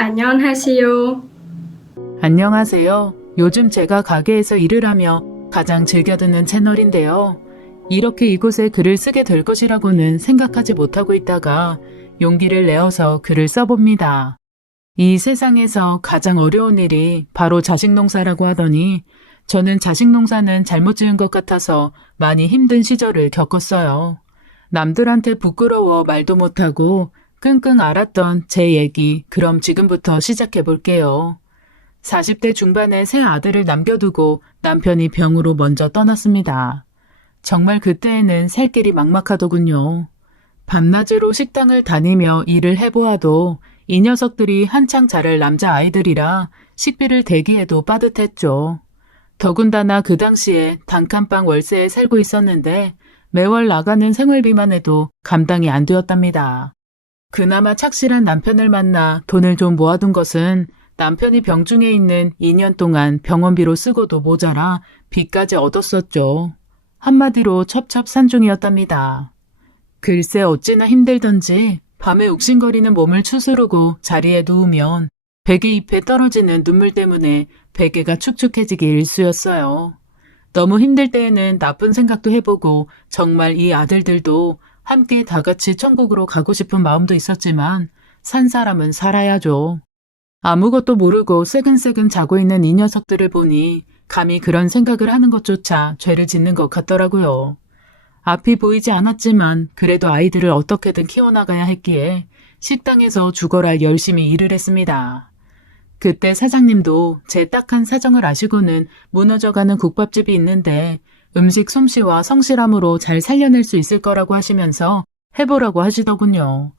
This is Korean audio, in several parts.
안녕하세요. 안녕하세요. 요즘 제가 가게에서 일을 하며 가장 즐겨 듣는 채널인데요. 이렇게 이곳에 글을 쓰게 될 것이라고는 생각하지 못하고 있다가 용기를 내어서 글을 써봅니다. 이 세상에서 가장 어려운 일이 바로 자식 농사라고 하더니 저는 자식 농사는 잘못 지은 것 같아서 많이 힘든 시절을 겪었어요. 남들한테 부끄러워 말도 못하고 끙끙 앓았던 제 얘기, 그럼 지금부터 시작해 볼게요. 40대 중반에 새 아들을 남겨두고 남편이 병으로 먼저 떠났습니다. 정말 그때에는 살 길이 막막하더군요. 밤낮으로 식당을 다니며 일을 해보아도 이 녀석들이 한창 자랄 남자아이들이라 식비를 대기해도 빠듯했죠. 더군다나 그 당시에 단칸방 월세에 살고 있었는데 매월 나가는 생활비만 해도 감당이 안 되었답니다. 그나마 착실한 남편을 만나 돈을 좀 모아둔 것은 남편이 병중에 있는 2년 동안 병원비로 쓰고도 모자라 빚까지 얻었었죠. 한마디로 첩첩산중이었답니다. 글쎄 어찌나 힘들던지 밤에 욱신거리는 몸을 추스르고 자리에 누우면 베개 잎에 떨어지는 눈물 때문에 베개가 축축해지기 일쑤였어요. 너무 힘들 때에는 나쁜 생각도 해보고 정말 이 아들들도 함께 다 같이 천국으로 가고 싶은 마음도 있었지만 산 사람은 살아야죠. 아무것도 모르고 새근새근 자고 있는 이 녀석들을 보니 감히 그런 생각을 하는 것조차 죄를 짓는 것 같더라고요. 앞이 보이지 않았지만 그래도 아이들을 어떻게든 키워나가야 했기에 식당에서 죽어라 열심히 일을 했습니다. 그때 사장님도 제 딱한 사정을 아시고는 무너져가는 국밥집이 있는데 음식 솜씨와 성실함으로 잘 살려낼 수 있을 거라고 하시면서 해보라고 하시더군요.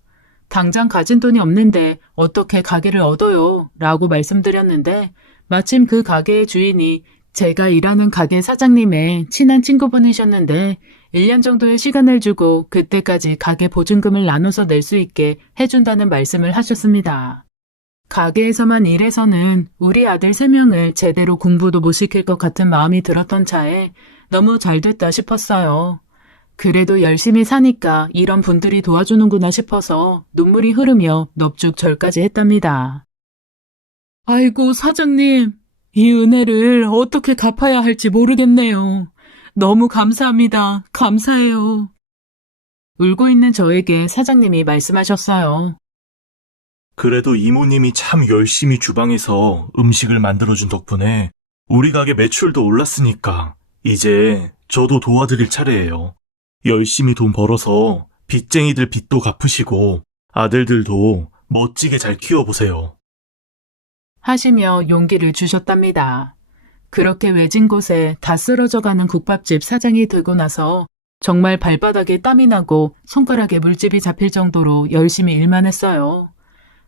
당장 가진 돈이 없는데 어떻게 가게를 얻어요? 라고 말씀드렸는데 마침 그 가게의 주인이 제가 일하는 가게 사장님의 친한 친구분이셨는데 1년 정도의 시간을 주고 그때까지 가게 보증금을 나눠서 낼 수 있게 해준다는 말씀을 하셨습니다. 가게에서만 일해서는 우리 아들 3명을 제대로 공부도 못 시킬 것 같은 마음이 들었던 차에 너무 잘됐다 싶었어요. 그래도 열심히 사니까 이런 분들이 도와주는구나 싶어서 눈물이 흐르며 넙죽절까지 했답니다. 아이고 사장님, 이 은혜를 어떻게 갚아야 할지 모르겠네요. 너무 감사합니다. 감사해요. 울고 있는 저에게 사장님이 말씀하셨어요. 그래도 이모님이 참 열심히 주방에서 음식을 만들어준 덕분에 우리 가게 매출도 올랐으니까 이제 저도 도와드릴 차례예요. 열심히 돈 벌어서 빚쟁이들 빚도 갚으시고 아들들도 멋지게 잘 키워보세요. 하시며 용기를 주셨답니다. 그렇게 외진 곳에 다 쓰러져가는 국밥집 사장이 되고 나서 정말 발바닥에 땀이 나고 손가락에 물집이 잡힐 정도로 열심히 일만 했어요.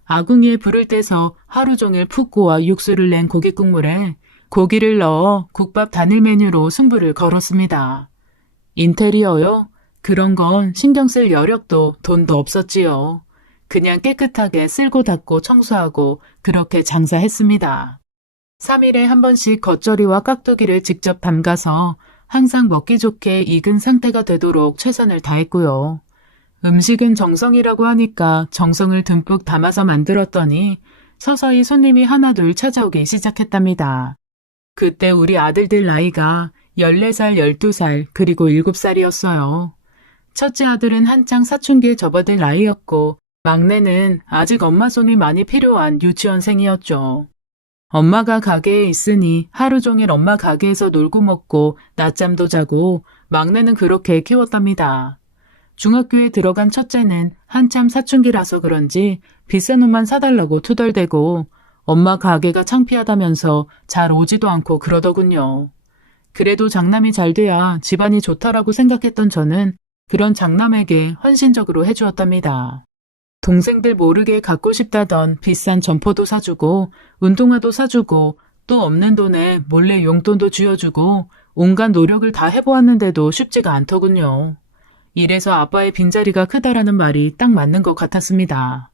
아궁이에 불을 떼서 하루 종일 푹 고아 육수를 낸 고기 국물에 고기를 넣어 국밥 단일 메뉴로 승부를 걸었습니다. 인테리어요? 그런 건 신경 쓸 여력도 돈도 없었지요. 그냥 깨끗하게 쓸고 닦고 청소하고 그렇게 장사했습니다. 3일에 한 번씩 겉절이와 깍두기를 직접 담가서 항상 먹기 좋게 익은 상태가 되도록 최선을 다했고요. 음식은 정성이라고 하니까 정성을 듬뿍 담아서 만들었더니 서서히 손님이 하나둘 찾아오기 시작했답니다. 그때 우리 아들들 나이가 14살, 12살, 그리고 7살이었어요. 첫째 아들은 한창 사춘기에 접어들 나이였고 막내는 아직 엄마 손이 많이 필요한 유치원생이었죠. 엄마가 가게에 있으니 하루 종일 엄마 가게에서 놀고 먹고 낮잠도 자고 막내는 그렇게 키웠답니다. 중학교에 들어간 첫째는 한참 사춘기라서 그런지 비싼 옷만 사달라고 투덜대고 엄마 가게가 창피하다면서 잘 오지도 않고 그러더군요. 그래도 장남이 잘 돼야 집안이 좋다라고 생각했던 저는 그런 장남에게 헌신적으로 해주었답니다. 동생들 모르게 갖고 싶다던 비싼 점퍼도 사주고 운동화도 사주고 또 없는 돈에 몰래 용돈도 쥐어주고 온갖 노력을 다 해보았는데도 쉽지가 않더군요. 이래서 아빠의 빈자리가 크다라는 말이 딱 맞는 것 같았습니다.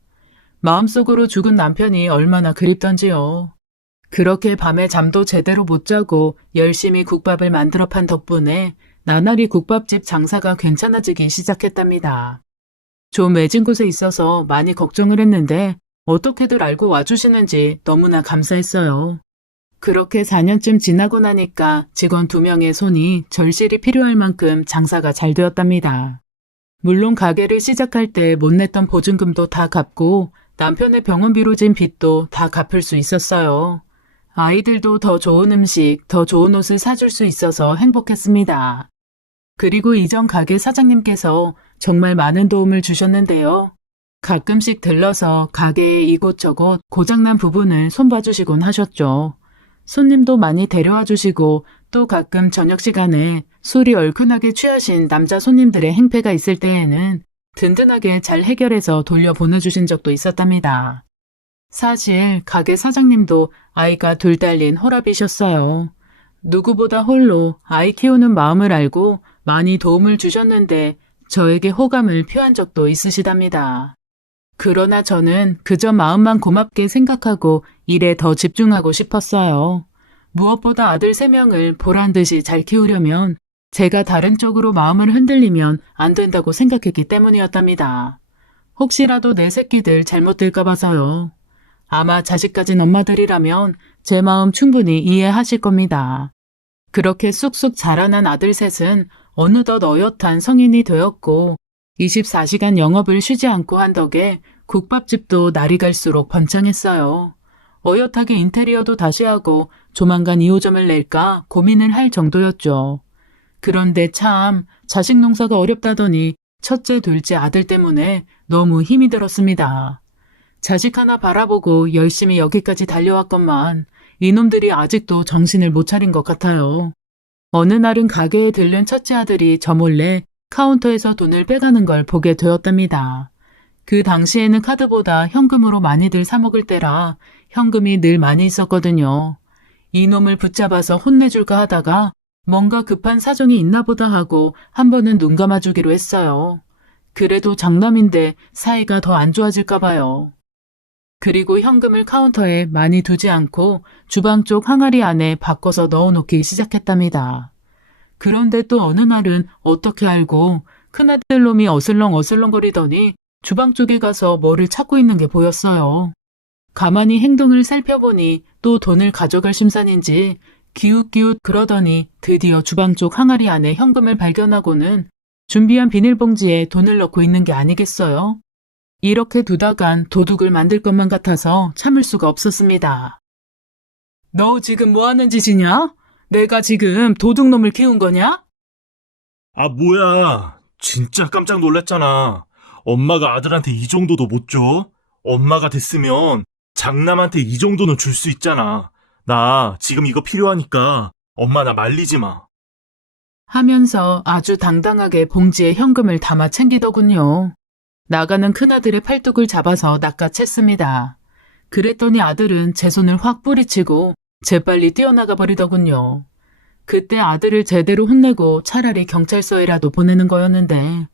마음속으로 죽은 남편이 얼마나 그립던지요. 그렇게 밤에 잠도 제대로 못 자고 열심히 국밥을 만들어 판 덕분에 나날이 국밥집 장사가 괜찮아지기 시작했답니다. 좀 외진 곳에 있어서 많이 걱정을 했는데 어떻게들 알고 와주시는지 너무나 감사했어요. 그렇게 4년쯤 지나고 나니까 직원 2명의 손이 절실히 필요할 만큼 장사가 잘 되었답니다. 물론 가게를 시작할 때 못 냈던 보증금도 다 갚고 남편의 병원비로 진 빚도 다 갚을 수 있었어요. 아이들도 더 좋은 음식, 더 좋은 옷을 사줄 수 있어서 행복했습니다. 그리고 이전 가게 사장님께서 정말 많은 도움을 주셨는데요. 가끔씩 들러서 가게의 이곳저곳 고장난 부분을 손봐주시곤 하셨죠. 손님도 많이 데려와 주시고 또 가끔 저녁 시간에 술이 얼큰하게 취하신 남자 손님들의 행패가 있을 때에는 든든하게 잘 해결해서 돌려보내주신 적도 있었답니다. 사실 가게 사장님도 아이가 둘 딸린 호랍이셨어요. 누구보다 홀로 아이 키우는 마음을 알고 많이 도움을 주셨는데 저에게 호감을 표한 적도 있으시답니다. 그러나 저는 그저 마음만 고맙게 생각하고 일에 더 집중하고 싶었어요. 무엇보다 아들 3명을 보란듯이 잘 키우려면 제가 다른 쪽으로 마음을 흔들리면 안 된다고 생각했기 때문이었답니다. 혹시라도 내 새끼들 잘못될까 봐서요. 아마 자식 가진 엄마들이라면 제 마음 충분히 이해하실 겁니다. 그렇게 쑥쑥 자라난 아들 셋은 어느덧 어엿한 성인이 되었고 24시간 영업을 쉬지 않고 한 덕에 국밥집도 날이 갈수록 번창했어요. 어엿하게 인테리어도 다시 하고 조만간 2호점을 낼까 고민을 할 정도였죠. 그런데 참 자식 농사가 어렵다더니 첫째, 둘째 아들 때문에 너무 힘이 들었습니다. 자식 하나 바라보고 열심히 여기까지 달려왔건만 이놈들이 아직도 정신을 못 차린 것 같아요. 어느 날은 가게에 들른 첫째 아들이 저 몰래 카운터에서 돈을 빼가는 걸 보게 되었답니다. 그 당시에는 카드보다 현금으로 많이들 사 먹을 때라 현금이 늘 많이 있었거든요. 이놈을 붙잡아서 혼내줄까 하다가 뭔가 급한 사정이 있나 보다 하고 한 번은 눈 감아주기로 했어요. 그래도 장남인데 사이가 더 안 좋아질까 봐요. 그리고 현금을 카운터에 많이 두지 않고 주방 쪽 항아리 안에 바꿔서 넣어놓기 시작했답니다. 그런데 또 어느 날은 어떻게 알고 큰아들 놈이 어슬렁어슬렁거리더니 주방 쪽에 가서 뭐를 찾고 있는 게 보였어요. 가만히 행동을 살펴보니 또 돈을 가져갈 심산인지 기웃기웃 그러더니 드디어 주방 쪽 항아리 안에 현금을 발견하고는 준비한 비닐봉지에 돈을 넣고 있는 게 아니겠어요? 이렇게 두다간 도둑을 만들 것만 같아서 참을 수가 없었습니다. 너 지금 뭐 하는 짓이냐? 내가 지금 도둑놈을 키운 거냐? 아, 뭐야. 진짜 깜짝 놀랐잖아. 엄마가 아들한테 이 정도도 못 줘? 엄마가 됐으면 장남한테 이 정도는 줄 수 있잖아. 나 지금 이거 필요하니까 엄마 나 말리지 마. 하면서 아주 당당하게 봉지에 현금을 담아 챙기더군요. 나가는 큰아들의 팔뚝을 잡아서 낚아챘습니다. 그랬더니 아들은 제 손을 확 뿌리치고 재빨리 뛰어나가 버리더군요. 그때 아들을 제대로 혼내고 차라리 경찰서에라도 보내는 거였는데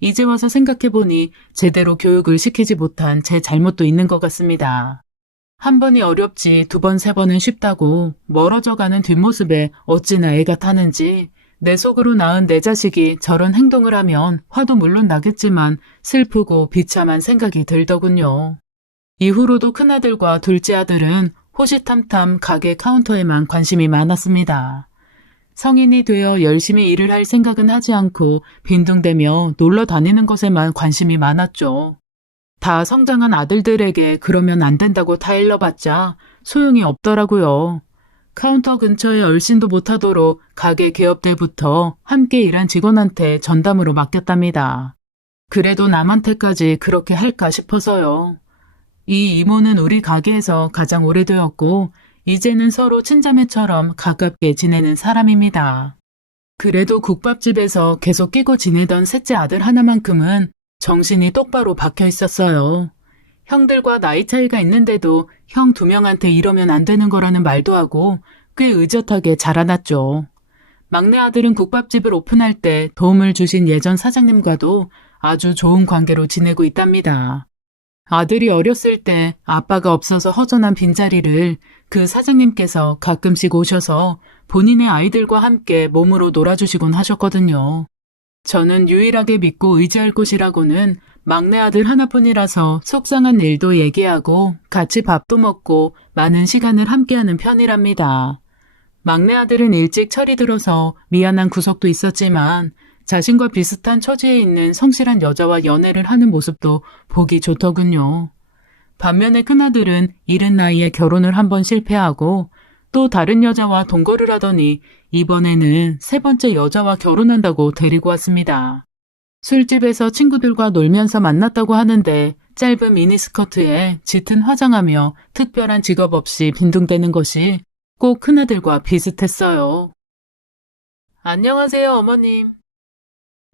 이제 와서 생각해보니 제대로 교육을 시키지 못한 제 잘못도 있는 것 같습니다. 한 번이 어렵지 2번, 3번은 쉽다고 멀어져가는 뒷모습에 어찌나 애가 타는지 내 속으로 낳은 내 자식이 저런 행동을 하면 화도 물론 나겠지만 슬프고 비참한 생각이 들더군요. 이후로도 큰아들과 둘째 아들은 호시탐탐 가게 카운터에만 관심이 많았습니다. 성인이 되어 열심히 일을 할 생각은 하지 않고 빈둥대며 놀러 다니는 것에만 관심이 많았죠. 다 성장한 아들들에게 그러면 안 된다고 타일러봤자 소용이 없더라고요. 카운터 근처에 얼씬도 못하도록 가게 개업 때부터 함께 일한 직원한테 전담으로 맡겼답니다. 그래도 남한테까지 그렇게 할까 싶어서요. 이 이모는 우리 가게에서 가장 오래되었고 이제는 서로 친자매처럼 가깝게 지내는 사람입니다. 그래도 국밥집에서 계속 끼고 지내던 셋째 아들 하나만큼은 정신이 똑바로 박혀 있었어요. 형들과 나이 차이가 있는데도 형 2명한테 이러면 안 되는 거라는 말도 하고 꽤 의젓하게 자라났죠. 막내 아들은 국밥집을 오픈할 때 도움을 주신 예전 사장님과도 아주 좋은 관계로 지내고 있답니다. 아들이 어렸을 때 아빠가 없어서 허전한 빈자리를 그 사장님께서 가끔씩 오셔서 본인의 아이들과 함께 몸으로 놀아주시곤 하셨거든요. 저는 유일하게 믿고 의지할 곳이라고는 막내 아들 하나뿐이라서 속상한 일도 얘기하고 같이 밥도 먹고 많은 시간을 함께하는 편이랍니다. 막내 아들은 일찍 철이 들어서 미안한 구석도 있었지만 자신과 비슷한 처지에 있는 성실한 여자와 연애를 하는 모습도 보기 좋더군요. 반면에 큰아들은 이른 나이에 결혼을 한번 실패하고 또 다른 여자와 동거를 하더니 이번에는 세 번째 여자와 결혼한다고 데리고 왔습니다. 술집에서 친구들과 놀면서 만났다고 하는데 짧은 미니스커트에 짙은 화장하며 특별한 직업 없이 빈둥대는 것이 꼭 큰아들과 비슷했어요. 안녕하세요, 어머님.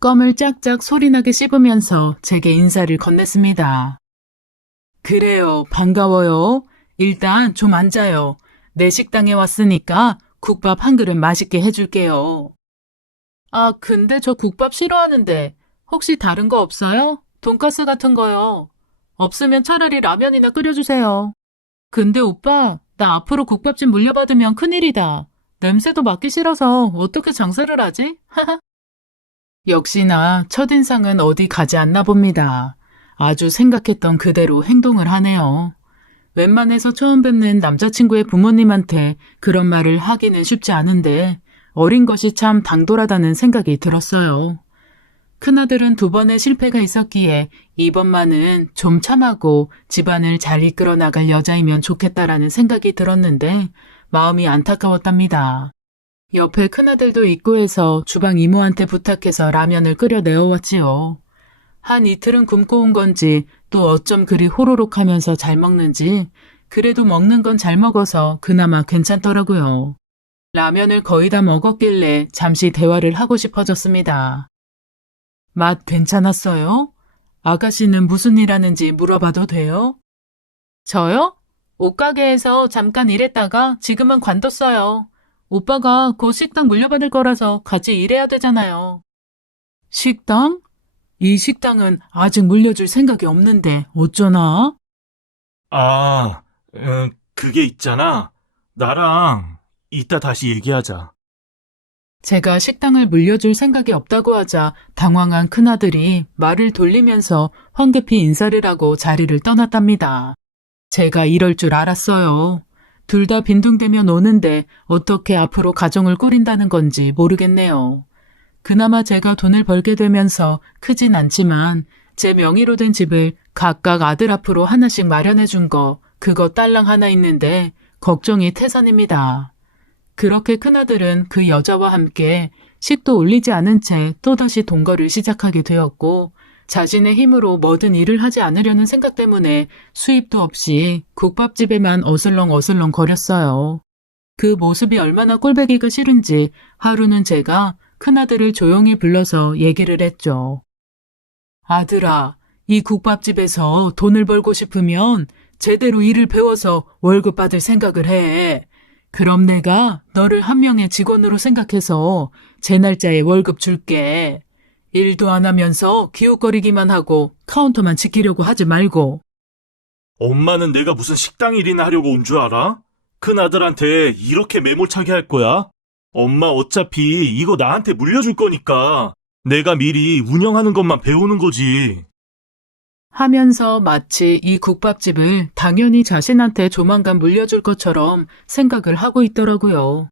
껌을 짝짝 소리나게 씹으면서 제게 인사를 건넸습니다. 그래요, 반가워요. 일단 좀 앉아요. 내 식당에 왔으니까 국밥 한 그릇 맛있게 해줄게요. 아, 근데 저 국밥 싫어하는데 혹시 다른 거 없어요? 돈가스 같은 거요. 없으면 차라리 라면이나 끓여주세요. 근데 오빠, 나 앞으로 국밥집 물려받으면 큰일이다. 냄새도 맡기 싫어서 어떻게 장사를 하지? 역시나 첫인상은 어디 가지 않나 봅니다. 아주 생각했던 그대로 행동을 하네요. 웬만해서 처음 뵙는 남자친구의 부모님한테 그런 말을 하기는 쉽지 않은데 어린 것이 참 당돌하다는 생각이 들었어요. 큰아들은 2번의 실패가 있었기에 이번만은 좀 참하고 집안을 잘 이끌어 나갈 여자이면 좋겠다라는 생각이 들었는데 마음이 안타까웠답니다. 옆에 큰아들도 있고 해서 주방 이모한테 부탁해서 라면을 끓여 내어왔지요. 한 이틀은 굶고 온 건지 또 어쩜 그리 호로록 하면서 잘 먹는지 그래도 먹는 건 잘 먹어서 그나마 괜찮더라고요. 라면을 거의 다 먹었길래 잠시 대화를 하고 싶어졌습니다. 맛 괜찮았어요? 아가씨는 무슨 일 하는지 물어봐도 돼요? 저요? 옷가게에서 잠깐 일했다가 지금은 관뒀어요. 오빠가 곧 식당 물려받을 거라서 같이 일해야 되잖아요. 식당? 이 식당은 아직 물려줄 생각이 없는데 어쩌나? 아, 그게 있잖아. 나랑 이따 다시 얘기하자. 제가 식당을 물려줄 생각이 없다고 하자 당황한 큰아들이 말을 돌리면서 황급히 인사를 하고 자리를 떠났답니다. 제가 이럴 줄 알았어요. 둘 다 빈둥대며 노는데 어떻게 앞으로 가정을 꾸린다는 건지 모르겠네요. 그나마 제가 돈을 벌게 되면서 크진 않지만 제 명의로 된 집을 각각 아들 앞으로 하나씩 마련해 준 거 그거 딸랑 하나 있는데 걱정이 태산입니다. 그렇게 큰아들은 그 여자와 함께 식도 올리지 않은 채 또다시 동거를 시작하게 되었고 자신의 힘으로 뭐든 일을 하지 않으려는 생각 때문에 수입도 없이 국밥집에만 어슬렁어슬렁 거렸어요. 그 모습이 얼마나 꼴보기가 싫은지 하루는 제가 큰아들을 조용히 불러서 얘기를 했죠. 아들아, 이 국밥집에서 돈을 벌고 싶으면 제대로 일을 배워서 월급 받을 생각을 해. 그럼 내가 너를 한 명의 직원으로 생각해서 제 날짜에 월급 줄게. 일도 안 하면서 기웃거리기만 하고 카운터만 지키려고 하지 말고. 엄마는 내가 무슨 식당 일이나 하려고 온 줄 알아? 큰아들한테 이렇게 매몰차게 할 거야? 엄마 어차피 이거 나한테 물려줄 거니까 내가 미리 운영하는 것만 배우는 거지. 하면서 마치 이 국밥집을 당연히 자신한테 조만간 물려줄 것처럼 생각을 하고 있더라고요.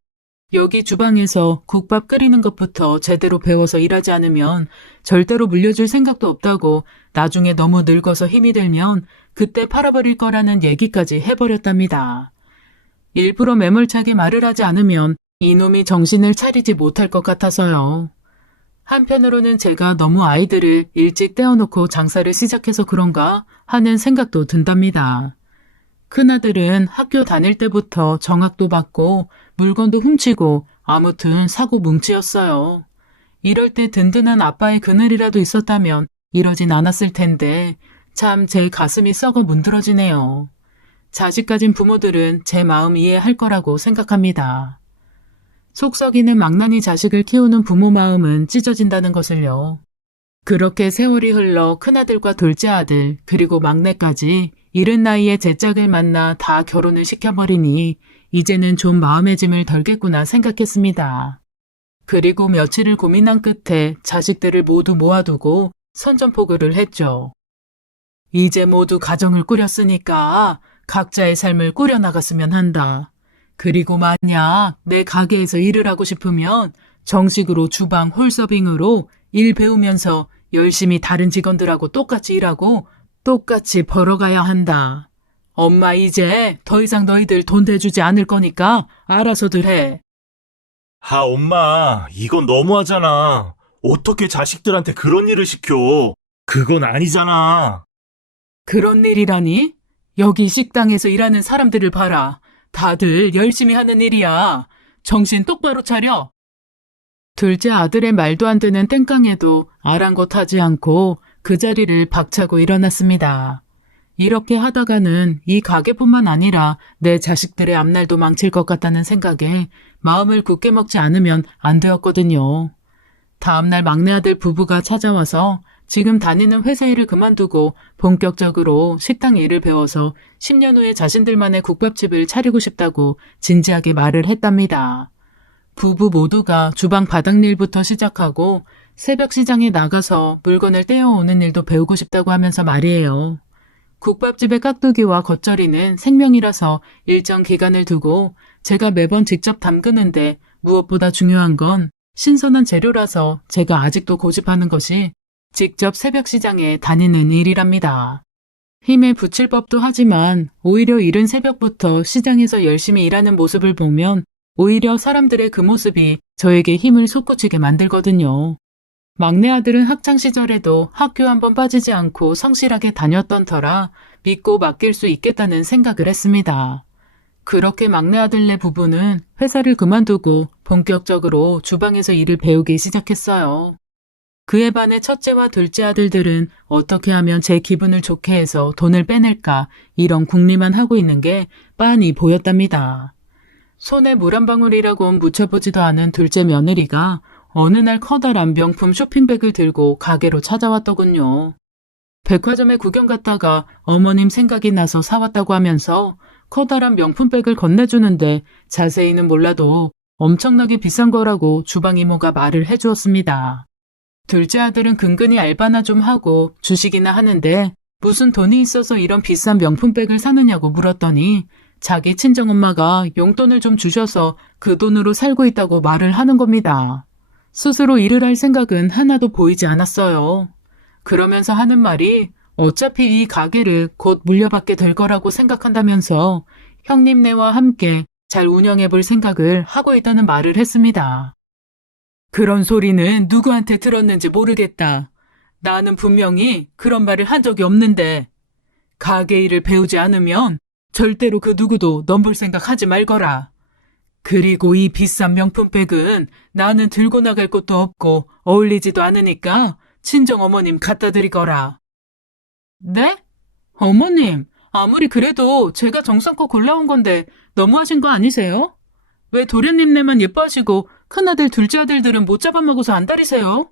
여기 주방에서 국밥 끓이는 것부터 제대로 배워서 일하지 않으면 절대로 물려줄 생각도 없다고 나중에 너무 늙어서 힘이 들면 그때 팔아버릴 거라는 얘기까지 해버렸답니다. 일부러 매몰차게 말을 하지 않으면 이놈이 정신을 차리지 못할 것 같아서요. 한편으로는 제가 너무 아이들을 일찍 떼어놓고 장사를 시작해서 그런가 하는 생각도 든답니다. 큰아들은 학교 다닐 때부터 정학도 받고 물건도 훔치고 아무튼 사고 뭉치였어요. 이럴 때 든든한 아빠의 그늘이라도 있었다면 이러진 않았을 텐데 참 제 가슴이 썩어 문드러지네요. 자식 가진 부모들은 제 마음 이해할 거라고 생각합니다. 속 썩이는 망나니 자식을 키우는 부모 마음은 찢어진다는 것을요. 그렇게 세월이 흘러 큰아들과 둘째 아들 그리고 막내까지 이른 나이에 제 짝을 만나 다 결혼을 시켜버리니 이제는 좀 마음의 짐을 덜겠구나 생각했습니다. 그리고 며칠을 고민한 끝에 자식들을 모두 모아두고 선전포고를 했죠. 이제 모두 가정을 꾸렸으니까 각자의 삶을 꾸려나갔으면 한다. 그리고 만약 내 가게에서 일을 하고 싶으면 정식으로 주방 홀서빙으로 일 배우면서 열심히 다른 직원들하고 똑같이 일하고 똑같이 벌어가야 한다. 엄마 이제 더 이상 너희들 돈 대주지 않을 거니까 알아서들 해. 엄마, 이건 너무하잖아. 어떻게 자식들한테 그런 일을 시켜? 그건 아니잖아. 그런 일이라니? 여기 식당에서 일하는 사람들을 봐라. 다들 열심히 하는 일이야. 정신 똑바로 차려. 둘째 아들의 말도 안 되는 땡깡에도 아랑곳하지 않고 그 자리를 박차고 일어났습니다. 이렇게 하다가는 이 가게뿐만 아니라 내 자식들의 앞날도 망칠 것 같다는 생각에 마음을 굳게 먹지 않으면 안 되었거든요. 다음날 막내 아들 부부가 찾아와서 지금 다니는 회사 일을 그만두고 본격적으로 식당 일을 배워서 10년 후에 자신들만의 국밥집을 차리고 싶다고 진지하게 말을 했답니다. 부부 모두가 주방 바닥일부터 시작하고 새벽 시장에 나가서 물건을 떼어오는 일도 배우고 싶다고 하면서 말이에요. 국밥집의 깍두기와 겉절이는 생명이라서 일정 기간을 두고 제가 매번 직접 담그는데 무엇보다 중요한 건 신선한 재료라서 제가 아직도 고집하는 것이 직접 새벽 시장에 다니는 일이랍니다. 힘에 붙일 법도 하지만 오히려 이른 새벽부터 시장에서 열심히 일하는 모습을 보면 오히려 사람들의 그 모습이 저에게 힘을 솟구치게 만들거든요. 막내 아들은 학창시절에도 학교 한번 빠지지 않고 성실하게 다녔던 터라 믿고 맡길 수 있겠다는 생각을 했습니다. 그렇게 막내 아들네 부부는 회사를 그만두고 본격적으로 주방에서 일을 배우기 시작했어요. 그에 반해 첫째와 둘째 아들들은 어떻게 하면 제 기분을 좋게 해서 돈을 빼낼까 이런 궁리만 하고 있는 게 빤히 보였답니다. 손에 물 한 방울이라고 묻혀보지도 않은 둘째 며느리가 어느 날 커다란 명품 쇼핑백을 들고 가게로 찾아왔더군요. 백화점에 구경 갔다가 어머님 생각이 나서 사왔다고 하면서 커다란 명품백을 건네주는데 자세히는 몰라도 엄청나게 비싼 거라고 주방 이모가 말을 해주었습니다. 둘째 아들은 근근히 알바나 좀 하고 주식이나 하는데 무슨 돈이 있어서 이런 비싼 명품백을 사느냐고 물었더니 자기 친정엄마가 용돈을 좀 주셔서 그 돈으로 살고 있다고 말을 하는 겁니다. 스스로 일을 할 생각은 하나도 보이지 않았어요. 그러면서 하는 말이 어차피 이 가게를 곧 물려받게 될 거라고 생각한다면서 형님네와 함께 잘 운영해 볼 생각을 하고 있다는 말을 했습니다. 그런 소리는 누구한테 들었는지 모르겠다. 나는 분명히 그런 말을 한 적이 없는데 가게 일을 배우지 않으면 절대로 그 누구도 넘볼 생각 하지 말거라. 그리고 이 비싼 명품백은 나는 들고 나갈 곳도 없고 어울리지도 않으니까 친정 어머님 갖다 드리거라. 네? 어머님, 아무리 그래도 제가 정성껏 골라온 건데 너무하신 거 아니세요? 왜 도련님네만 예뻐하시고 큰아들 둘째 아들들은 못 잡아먹어서 안달이세요?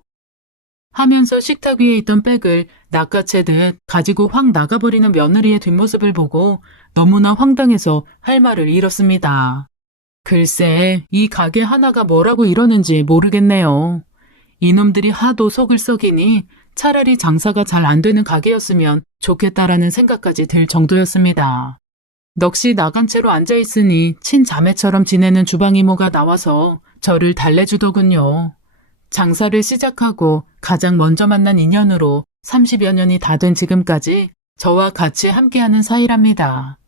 하면서 식탁 위에 있던 백을 낚아채듯 가지고 확 나가버리는 며느리의 뒷모습을 보고 너무나 황당해서 할 말을 잃었습니다. 글쎄, 이 가게 하나가 뭐라고 이러는지 모르겠네요. 이놈들이 하도 속을 썩이니 차라리 장사가 잘 안 되는 가게였으면 좋겠다라는 생각까지 들 정도였습니다. 넋이 나간 채로 앉아있으니 친자매처럼 지내는 주방 이모가 나와서 저를 달래주더군요. 장사를 시작하고 가장 먼저 만난 인연으로 30여 년이 다 된 지금까지 저와 같이 함께하는 사이랍니다.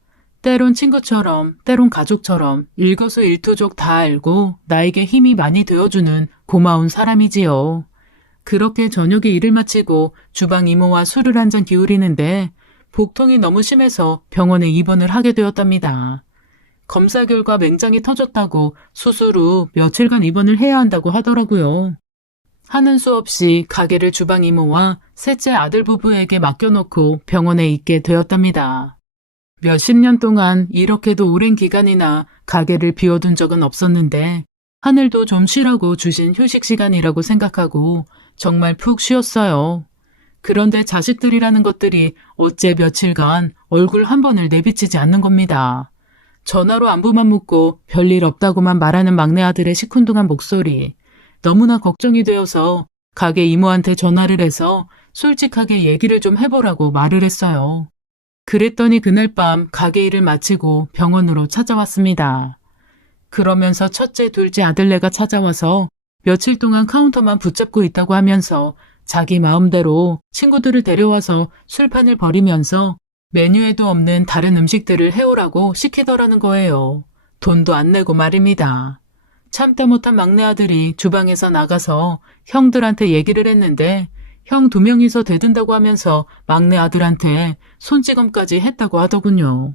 때론 친구처럼 때론 가족처럼 일거수일투족 다 알고 나에게 힘이 많이 되어주는 고마운 사람이지요. 그렇게 저녁에 일을 마치고 주방 이모와 술을 한 잔 기울이는데 복통이 너무 심해서 병원에 입원을 하게 되었답니다. 검사 결과 맹장이 터졌다고 수술 후 며칠간 입원을 해야 한다고 하더라고요. 하는 수 없이 가게를 주방 이모와 셋째 아들 부부에게 맡겨놓고 병원에 있게 되었답니다. 몇십 년 동안 이렇게도 오랜 기간이나 가게를 비워둔 적은 없었는데 하늘도 좀 쉬라고 주신 휴식 시간이라고 생각하고 정말 푹 쉬었어요. 그런데 자식들이라는 것들이 어째 며칠간 얼굴 한 번을 내비치지 않는 겁니다. 전화로 안부만 묻고 별일 없다고만 말하는 막내 아들의 시큰둥한 목소리. 너무나 걱정이 되어서 가게 이모한테 전화를 해서 솔직하게 얘기를 좀 해보라고 말을 했어요. 그랬더니 그날 밤 가게 일을 마치고 병원으로 찾아왔습니다. 그러면서 첫째, 둘째 아들네가 찾아와서 며칠 동안 카운터만 붙잡고 있다고 하면서 자기 마음대로 친구들을 데려와서 술판을 벌이면서 메뉴에도 없는 다른 음식들을 해오라고 시키더라는 거예요. 돈도 안 내고 말입니다. 참다 못한 막내 아들이 주방에서 나가서 형들한테 얘기를 했는데 형 2명이서 대든다고 하면서 막내 아들한테 손찌검까지 했다고 하더군요.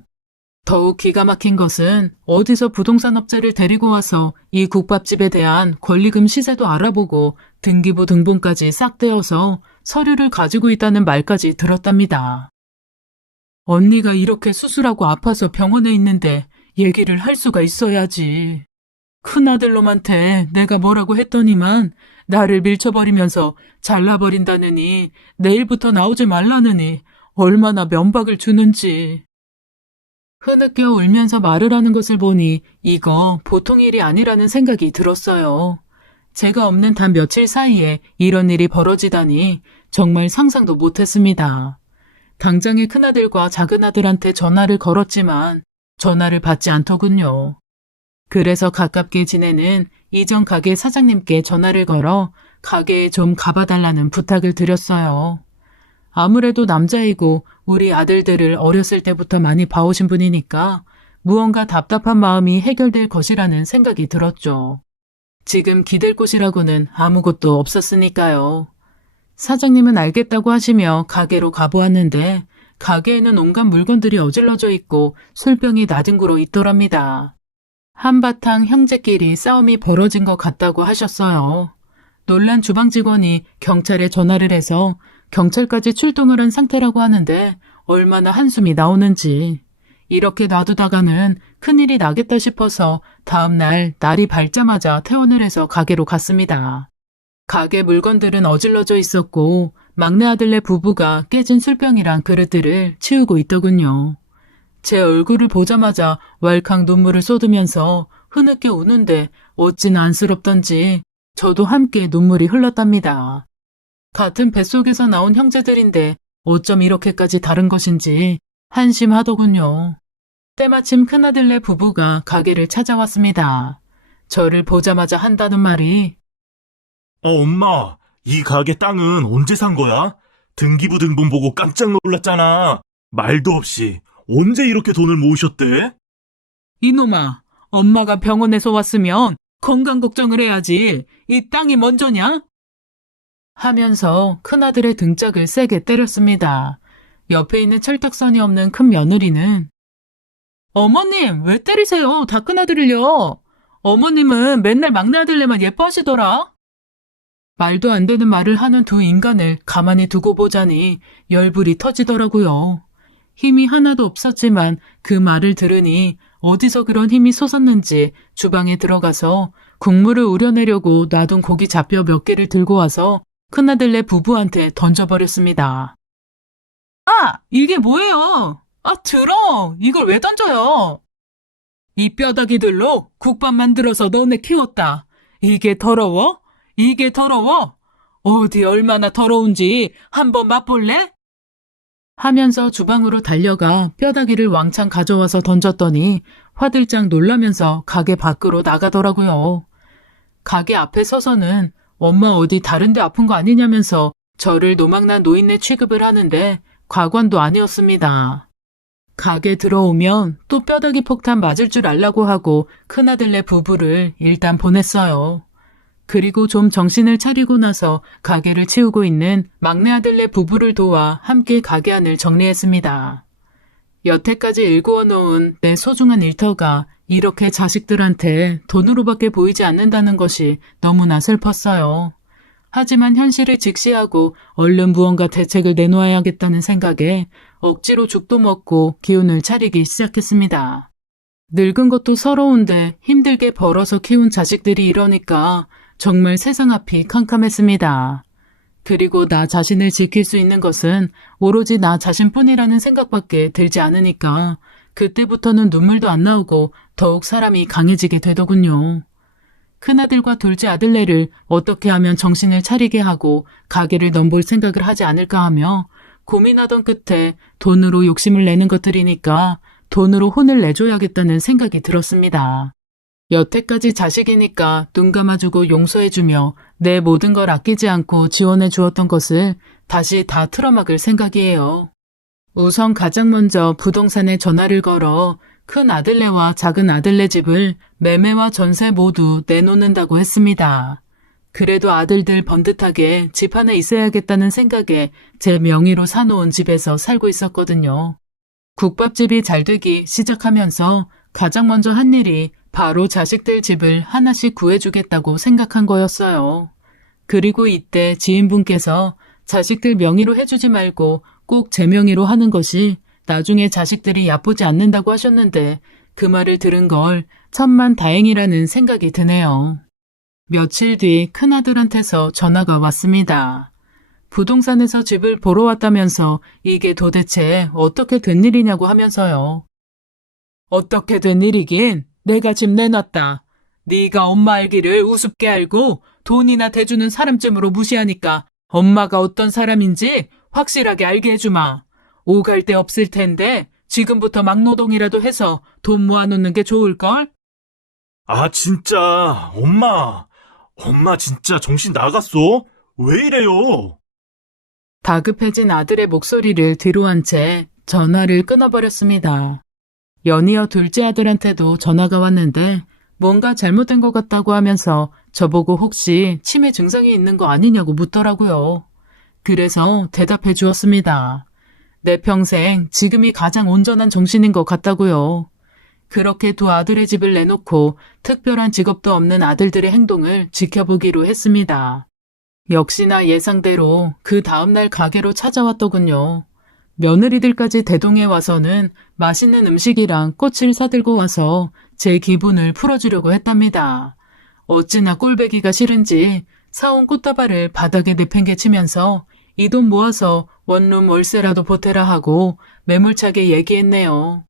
더욱 기가 막힌 것은 어디서 부동산 업자를 데리고 와서 이 국밥집에 대한 권리금 시세도 알아보고 등기부 등본까지 싹 떼어서 서류를 가지고 있다는 말까지 들었답니다. 언니가 이렇게 수술하고 아파서 병원에 있는데 얘기를 할 수가 있어야지. 큰아들놈한테 내가 뭐라고 했더니만 나를 밀쳐버리면서 잘라버린다느니 내일부터 나오지 말라느니 얼마나 면박을 주는지. 흐느껴 울면서 말을 하는 것을 보니 이거 보통 일이 아니라는 생각이 들었어요. 제가 없는 단 며칠 사이에 이런 일이 벌어지다니 정말 상상도 못했습니다. 당장에 큰아들과 작은아들한테 전화를 걸었지만 전화를 받지 않더군요. 그래서 가깝게 지내는 이전 가게 사장님께 전화를 걸어 가게에 좀 가봐달라는 부탁을 드렸어요. 아무래도 남자이고 우리 아들들을 어렸을 때부터 많이 봐오신 분이니까 무언가 답답한 마음이 해결될 것이라는 생각이 들었죠. 지금 기댈 곳이라고는 아무것도 없었으니까요. 사장님은 알겠다고 하시며 가게로 가보았는데 가게에는 온갖 물건들이 어질러져 있고 술병이 나뒹굴어 있더랍니다. 한바탕 형제끼리 싸움이 벌어진 것 같다고 하셨어요. 놀란 주방 직원이 경찰에 전화를 해서 경찰까지 출동을 한 상태라고 하는데 얼마나 한숨이 나오는지. 이렇게 놔두다가는 큰일이 나겠다 싶어서 다음날 날이 밝자마자 퇴원을 해서 가게로 갔습니다. 가게 물건들은 어질러져 있었고 막내 아들네 부부가 깨진 술병이랑 그릇들을 치우고 있더군요. 제 얼굴을 보자마자 왈칵 눈물을 쏟으면서 흐느껴 우는데 어찌나 안쓰럽던지 저도 함께 눈물이 흘렀답니다. 같은 뱃속에서 나온 형제들인데 어쩜 이렇게까지 다른 것인지 한심하더군요. 때마침 큰아들네 부부가 가게를 찾아왔습니다. 저를 보자마자 한다는 말이 엄마, 이 가게 땅은 언제 산 거야? 등기부 등본 보고 깜짝 놀랐잖아. 말도 없이 언제 이렇게 돈을 모으셨대? 이놈아, 엄마가 병원에서 왔으면 건강 걱정을 해야지. 이 땅이 먼저냐? 하면서 큰아들의 등짝을 세게 때렸습니다. 옆에 있는 철딱선이 없는 큰 며느리는 어머님, 왜 때리세요? 다 큰아들을요. 어머님은 맨날 막내 아들네만 예뻐하시더라. 말도 안 되는 말을 하는 두 인간을 가만히 두고 보자니 열불이 터지더라고요. 힘이 하나도 없었지만 그 말을 들으니 어디서 그런 힘이 솟았는지 주방에 들어가서 국물을 우려내려고 놔둔 고기 잡뼈 몇 개를 들고 와서 큰아들네 부부한테 던져버렸습니다. 아! 이게 뭐예요? 아, 들어! 이걸 왜 던져요? 이 뼈다귀들로 국밥 만들어서 너네 키웠다. 이게 더러워? 이게 더러워? 어디 얼마나 더러운지 한번 맛볼래? 하면서 주방으로 달려가 뼈다귀를 왕창 가져와서 던졌더니 화들짝 놀라면서 가게 밖으로 나가더라고요. 가게 앞에 서서는 엄마 어디 다른 데 아픈 거 아니냐면서 저를 노망난 노인네 취급을 하는데 과관도 아니었습니다. 가게 들어오면 또 뼈다귀 폭탄 맞을 줄 알라고 하고 큰아들네 부부를 일단 보냈어요. 그리고 좀 정신을 차리고 나서 가게를 치우고 있는 막내 아들네 부부를 도와 함께 가게 안을 정리했습니다. 여태까지 일구어 놓은 내 소중한 일터가 이렇게 자식들한테 돈으로밖에 보이지 않는다는 것이 너무나 슬펐어요. 하지만 현실을 직시하고 얼른 무언가 대책을 내놓아야겠다는 생각에 억지로 죽도 먹고 기운을 차리기 시작했습니다. 늙은 것도 서러운데 힘들게 벌어서 키운 자식들이 이러니까 정말 세상 앞이 캄캄했습니다. 그리고 나 자신을 지킬 수 있는 것은 오로지 나 자신뿐이라는 생각밖에 들지 않으니까 그때부터는 눈물도 안 나오고 더욱 사람이 강해지게 되더군요. 큰아들과 둘째 아들네를 어떻게 하면 정신을 차리게 하고 가게를 넘볼 생각을 하지 않을까 하며 고민하던 끝에 돈으로 욕심을 내는 것들이니까 돈으로 혼을 내줘야겠다는 생각이 들었습니다. 여태까지 자식이니까 눈 감아주고 용서해주며 내 모든 걸 아끼지 않고 지원해 주었던 것을 다시 다 틀어막을 생각이에요. 우선 가장 먼저 부동산에 전화를 걸어 큰 아들네와 작은 아들네 집을 매매와 전세 모두 내놓는다고 했습니다. 그래도 아들들 번듯하게 집 하나 있어야겠다는 생각에 제 명의로 사놓은 집에서 살고 있었거든요. 국밥집이 잘 되기 시작하면서 가장 먼저 한 일이 바로 자식들 집을 하나씩 구해주겠다고 생각한 거였어요. 그리고 이때 지인분께서 자식들 명의로 해주지 말고 꼭 제 명의로 하는 것이 나중에 자식들이 얕보지 않는다고 하셨는데 그 말을 들은 걸 천만다행이라는 생각이 드네요. 며칠 뒤 큰아들한테서 전화가 왔습니다. 부동산에서 집을 보러 왔다면서 이게 도대체 어떻게 된 일이냐고 하면서요. 어떻게 된 일이긴 내가 집 내놨다. 네가 엄마 알기를 우습게 알고 돈이나 대주는 사람쯤으로 무시하니까 엄마가 어떤 사람인지 확실하게 알게 해주마. 오갈 데 없을 텐데 지금부터 막노동이라도 해서 돈 모아놓는 게 좋을걸? 아, 진짜. 엄마 진짜 정신 나갔어? 왜 이래요? 다급해진 아들의 목소리를 뒤로 한 채 전화를 끊어버렸습니다. 연이어 둘째 아들한테도 전화가 왔는데 뭔가 잘못된 것 같다고 하면서 저보고 혹시 치매 증상이 있는 거 아니냐고 묻더라고요. 그래서 대답해 주었습니다. 내 평생 지금이 가장 온전한 정신인 것 같다고요. 그렇게 두 아들의 집을 내놓고 특별한 직업도 없는 아들들의 행동을 지켜보기로 했습니다. 역시나 예상대로 그 다음날 가게로 찾아왔더군요. 며느리들까지 대동해 와서는 맛있는 음식이랑 꽃을 사들고 와서 제 기분을 풀어주려고 했답니다. 어찌나 꼴배기가 싫은지 사온 꽃다발을 바닥에 내팽개치면서 이 돈 모아서 원룸 월세라도 보태라 하고 매몰차게 얘기했네요.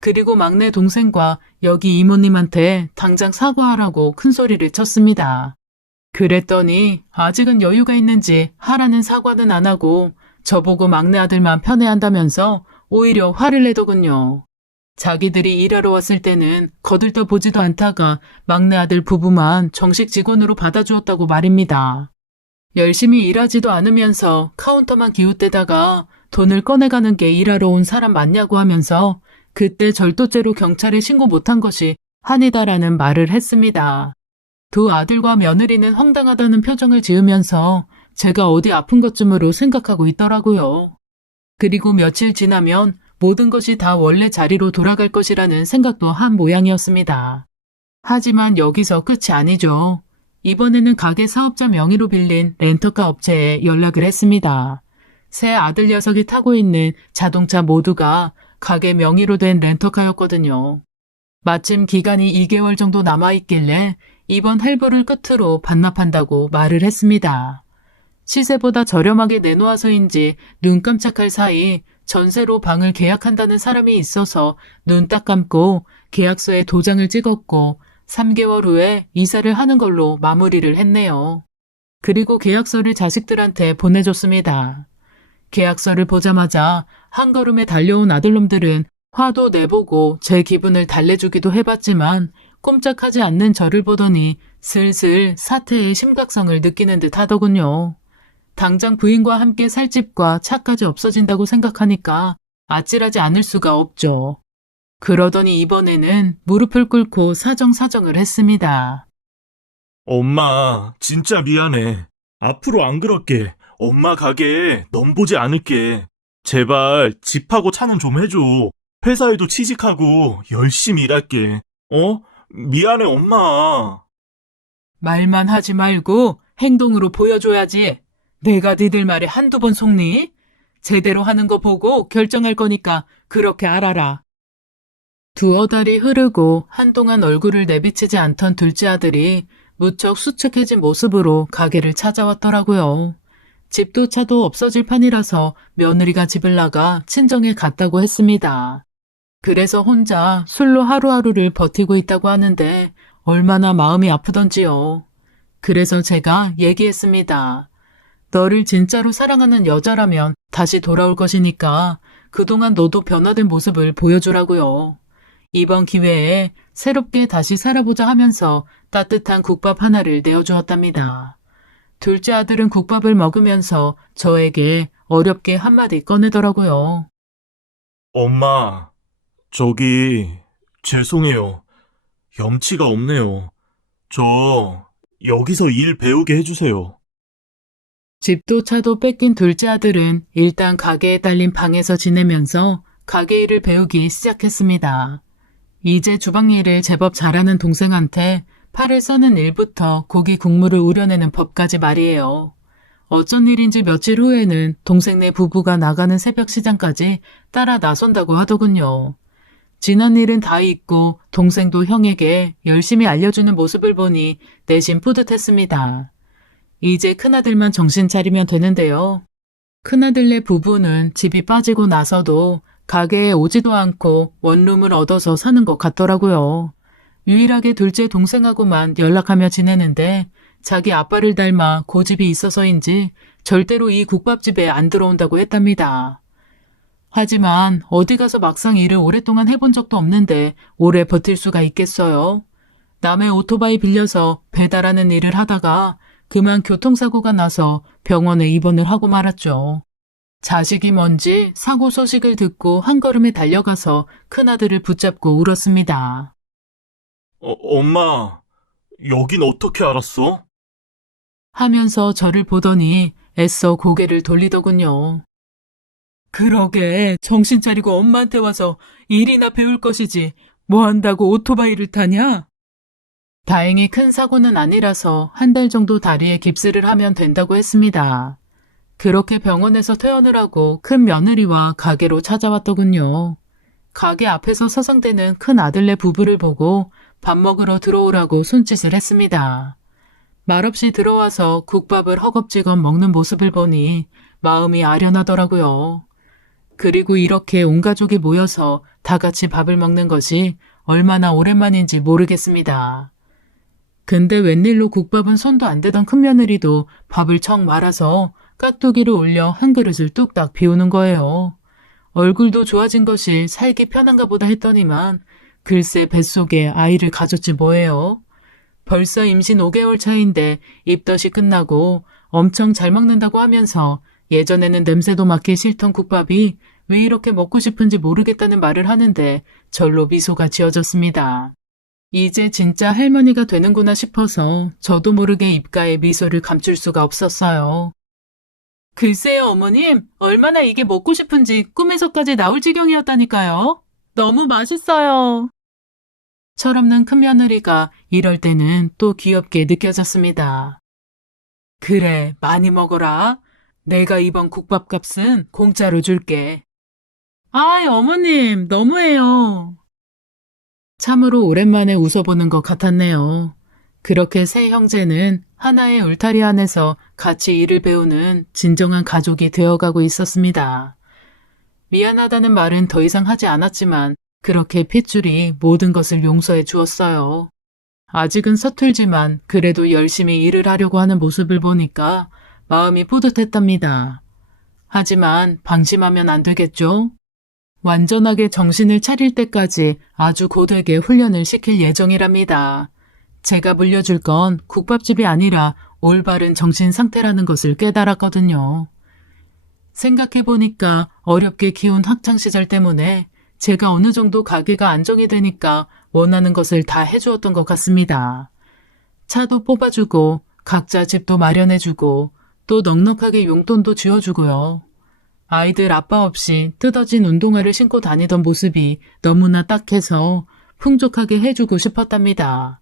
그리고 막내 동생과 여기 이모님한테 당장 사과하라고 큰 소리를 쳤습니다. 그랬더니 아직은 여유가 있는지 하라는 사과는 안 하고 저보고 막내 아들만 편애한다면서 오히려 화를 내더군요. 자기들이 일하러 왔을 때는 거들떠 보지도 않다가 막내 아들 부부만 정식 직원으로 받아주었다고 말입니다. 열심히 일하지도 않으면서 카운터만 기웃대다가 돈을 꺼내가는 게 일하러 온 사람 맞냐고 하면서 그때 절도죄로 경찰에 신고 못한 것이 한이다라는 말을 했습니다. 두 아들과 며느리는 황당하다는 표정을 지으면서 제가 어디 아픈 것쯤으로 생각하고 있더라고요. 그리고 며칠 지나면 모든 것이 다 원래 자리로 돌아갈 것이라는 생각도 한 모양이었습니다. 하지만 여기서 끝이 아니죠. 이번에는 가게 사업자 명의로 빌린 렌터카 업체에 연락을 했습니다. 세 아들 녀석이 타고 있는 자동차 모두가 가게 명의로 된 렌터카였거든요. 마침 기간이 2개월 정도 남아있길래 이번 할부를 끝으로 반납한다고 말을 했습니다. 시세보다 저렴하게 내놓아서인지 눈 깜짝할 사이 전세로 방을 계약한다는 사람이 있어서 눈 딱 감고 계약서에 도장을 찍었고 3개월 후에 이사를 하는 걸로 마무리를 했네요. 그리고 계약서를 자식들한테 보내줬습니다. 계약서를 보자마자 한 걸음에 달려온 아들놈들은 화도 내보고 제 기분을 달래주기도 해봤지만 꼼짝하지 않는 저를 보더니 슬슬 사태의 심각성을 느끼는 듯 하더군요. 당장 부인과 함께 살 집과 차까지 없어진다고 생각하니까 아찔하지 않을 수가 없죠. 그러더니 이번에는 무릎을 꿇고 사정을 했습니다. 엄마, 진짜 미안해. 앞으로 안 그럴게. 엄마 가게에 넘보지 않을게. 제발 집하고 차는 좀 해줘. 회사에도 취직하고 열심히 일할게. 미안해, 엄마. 말만 하지 말고 행동으로 보여줘야지. 내가 니들 말에 한두 번 속니? 제대로 하는 거 보고 결정할 거니까 그렇게 알아라. 두어 달이 흐르고 한동안 얼굴을 내비치지 않던 둘째 아들이 무척 수척해진 모습으로 가게를 찾아왔더라고요. 집도 차도 없어질 판이라서 며느리가 집을 나가 친정에 갔다고 했습니다. 그래서 혼자 술로 하루하루를 버티고 있다고 하는데 얼마나 마음이 아프던지요. 그래서 제가 얘기했습니다. 너를 진짜로 사랑하는 여자라면 다시 돌아올 것이니까 그동안 너도 변화된 모습을 보여주라고요. 이번 기회에 새롭게 다시 살아보자 하면서 따뜻한 국밥 하나를 내어주었답니다. 둘째 아들은 국밥을 먹으면서 저에게 어렵게 한마디 꺼내더라고요. 엄마, 저기, 죄송해요. 염치가 없네요. 저, 여기서 일 배우게 해주세요. 집도 차도 뺏긴 둘째 아들은 일단 가게에 딸린 방에서 지내면서 가게 일을 배우기 시작했습니다. 이제 주방 일을 제법 잘하는 동생한테 팔을 써는 일부터 고기 국물을 우려내는 법까지 말이에요. 어쩐 일인지 며칠 후에는 동생네 부부가 나가는 새벽 시장까지 따라 나선다고 하더군요. 지난 일은 다 잊고 동생도 형에게 열심히 알려주는 모습을 보니 내심 뿌듯했습니다. 이제 큰아들만 정신 차리면 되는데요. 큰아들네 부부는 집이 빠지고 나서도 가게에 오지도 않고 원룸을 얻어서 사는 것 같더라고요. 유일하게 둘째 동생하고만 연락하며 지내는데 자기 아빠를 닮아 고집이 있어서인지 절대로 이 국밥집에 안 들어온다고 했답니다. 하지만 어디 가서 막상 일을 오랫동안 해본 적도 없는데 오래 버틸 수가 있겠어요? 남의 오토바이 빌려서 배달하는 일을 하다가 그만 교통사고가 나서 병원에 입원을 하고 말았죠. 자식이 뭔지 사고 소식을 듣고 한 걸음에 달려가서 큰아들을 붙잡고 울었습니다. 엄마, 여긴 어떻게 알았어? 하면서 저를 보더니 애써 고개를 돌리더군요. 그러게 정신 차리고 엄마한테 와서 일이나 배울 것이지 뭐 한다고 오토바이를 타냐? 다행히 큰 사고는 아니라서 한 달 정도 다리에 깁스를 하면 된다고 했습니다. 그렇게 병원에서 퇴원을 하고 큰 며느리와 가게로 찾아왔더군요. 가게 앞에서 서성대는 큰 아들네 부부를 보고 밥 먹으러 들어오라고 손짓을 했습니다. 말없이 들어와서 국밥을 허겁지겁 먹는 모습을 보니 마음이 아련하더라고요. 그리고 이렇게 온 가족이 모여서 다 같이 밥을 먹는 것이 얼마나 오랜만인지 모르겠습니다. 근데 웬일로 국밥은 손도 안 대던 큰며느리도 밥을 척 말아서 깍두기를 올려 한 그릇을 뚝딱 비우는 거예요. 얼굴도 좋아진 것이 살기 편한가 보다 했더니만 글쎄 뱃속에 아이를 가졌지 뭐예요. 벌써 임신 5개월 차인데 입덧이 끝나고 엄청 잘 먹는다고 하면서 예전에는 냄새도 맡기 싫던 국밥이 왜 이렇게 먹고 싶은지 모르겠다는 말을 하는데 절로 미소가 지어졌습니다. 이제 진짜 할머니가 되는구나 싶어서 저도 모르게 입가에 미소를 감출 수가 없었어요. 글쎄요, 어머님. 얼마나 이게 먹고 싶은지 꿈에서까지 나올 지경이었다니까요. 너무 맛있어요. 철없는 큰며느리가 이럴 때는 또 귀엽게 느껴졌습니다. 그래, 많이 먹어라. 내가 이번 국밥값은 공짜로 줄게. 아이, 어머님, 너무해요. 참으로 오랜만에 웃어보는 것 같았네요. 그렇게 세 형제는 하나의 울타리 안에서 같이 일을 배우는 진정한 가족이 되어가고 있었습니다. 미안하다는 말은 더 이상 하지 않았지만 그렇게 핏줄이 모든 것을 용서해 주었어요. 아직은 서툴지만 그래도 열심히 일을 하려고 하는 모습을 보니까 마음이 뿌듯했답니다. 하지만 방심하면 안 되겠죠? 완전하게 정신을 차릴 때까지 아주 고되게 훈련을 시킬 예정이랍니다. 제가 물려줄 건 국밥집이 아니라 올바른 정신 상태라는 것을 깨달았거든요. 생각해보니까 어렵게 키운 학창시절 때문에 제가 어느 정도 가게가 안정이 되니까 원하는 것을 다 해주었던 것 같습니다. 차도 뽑아주고 각자 집도 마련해주고 또 넉넉하게 용돈도 쥐어주고요. 아이들 아빠 없이 뜯어진 운동화를 신고 다니던 모습이 너무나 딱해서 풍족하게 해주고 싶었답니다.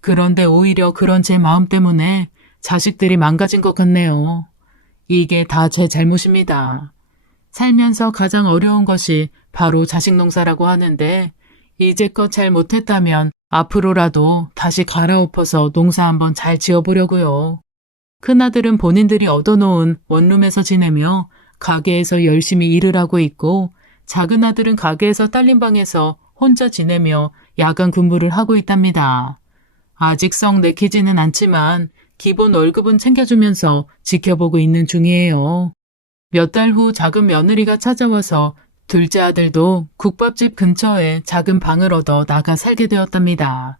그런데 오히려 그런 제 마음 때문에 자식들이 망가진 것 같네요. 이게 다 제 잘못입니다. 살면서 가장 어려운 것이 바로 자식 농사라고 하는데 이제껏 잘 못했다면 앞으로라도 다시 갈아엎어서 농사 한번 잘 지어보려고요. 큰아들은 본인들이 얻어놓은 원룸에서 지내며 가게에서 열심히 일을 하고 있고 작은 아들은 가게에서 딸린 방에서 혼자 지내며 야간 근무를 하고 있답니다. 아직 썩 내키지는 않지만 기본 월급은 챙겨주면서 지켜보고 있는 중이에요. 몇 달 후 작은 며느리가 찾아와서 둘째 아들도 국밥집 근처에 작은 방을 얻어 나가 살게 되었답니다.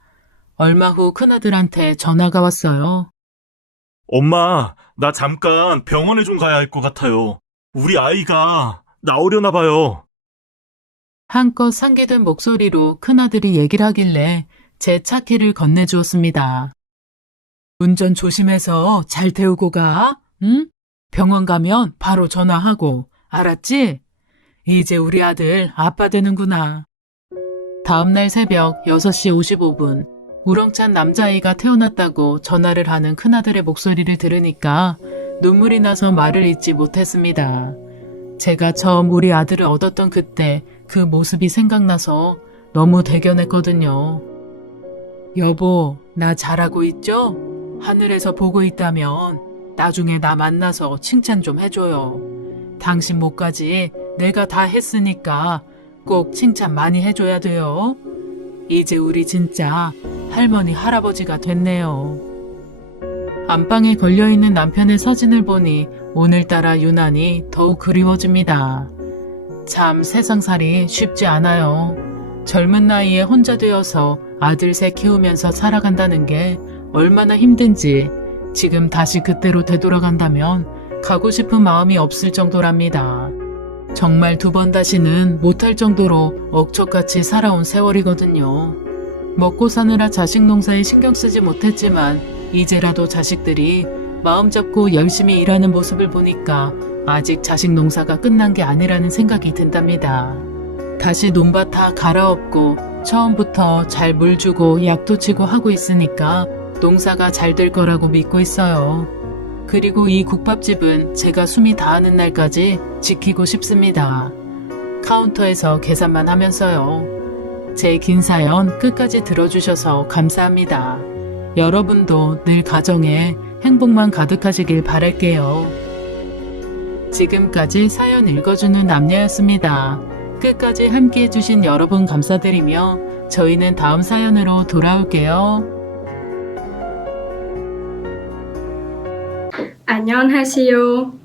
얼마 후 큰아들한테 전화가 왔어요. 엄마, 나 잠깐 병원에 좀 가야 할 것 같아요. 우리 아이가 나오려나 봐요. 한껏 상기된 목소리로 큰아들이 얘기를 하길래 제 차 키를 건네주었습니다. 운전 조심해서 잘 태우고 가, 응? 병원 가면 바로 전화하고, 알았지? 이제 우리 아들 아빠 되는구나. 다음날 새벽 6시 55분, 우렁찬 남자아이가 태어났다고 전화를 하는 큰아들의 목소리를 들으니까 눈물이 나서 말을 잇지 못했습니다. 제가 처음 우리 아들을 얻었던 그때 그 모습이 생각나서 너무 대견했거든요. 여보, 나 잘하고 있죠? 하늘에서 보고 있다면 나중에 나 만나서 칭찬 좀 해줘요. 당신 몫까지 내가 다 했으니까 꼭 칭찬 많이 해줘야 돼요. 이제 우리 진짜 할머니 할아버지가 됐네요. 안방에 걸려있는 남편의 사진을 보니 오늘따라 유난히 더욱 그리워집니다. 참 세상살이 쉽지 않아요. 젊은 나이에 혼자 되어서 아들 셋 키우면서 살아간다는 게 얼마나 힘든지 지금 다시 그때로 되돌아간다면 가고 싶은 마음이 없을 정도랍니다. 정말 두 번 다시는 못할 정도로 억척같이 살아온 세월이거든요. 먹고 사느라 자식 농사에 신경 쓰지 못했지만 이제라도 자식들이 마음 잡고 열심히 일하는 모습을 보니까 아직 자식 농사가 끝난 게 아니라는 생각이 든답니다. 다시 논밭 다 갈아엎고 처음부터 잘 물 주고 약도 치고 하고 있으니까 농사가 잘 될 거라고 믿고 있어요. 그리고 이 국밥집은 제가 숨이 다하는 날까지 지키고 싶습니다. 카운터에서 계산만 하면서요. 제 긴 사연 끝까지 들어주셔서 감사합니다. 여러분도 늘 가정에 행복만 가득하시길 바랄게요. 지금까지 사연 읽어주는 남녀였습니다. 끝까지 함께 해주신 여러분 감사드리며 저희는 다음 사연으로 돌아올게요. 안녕하세요.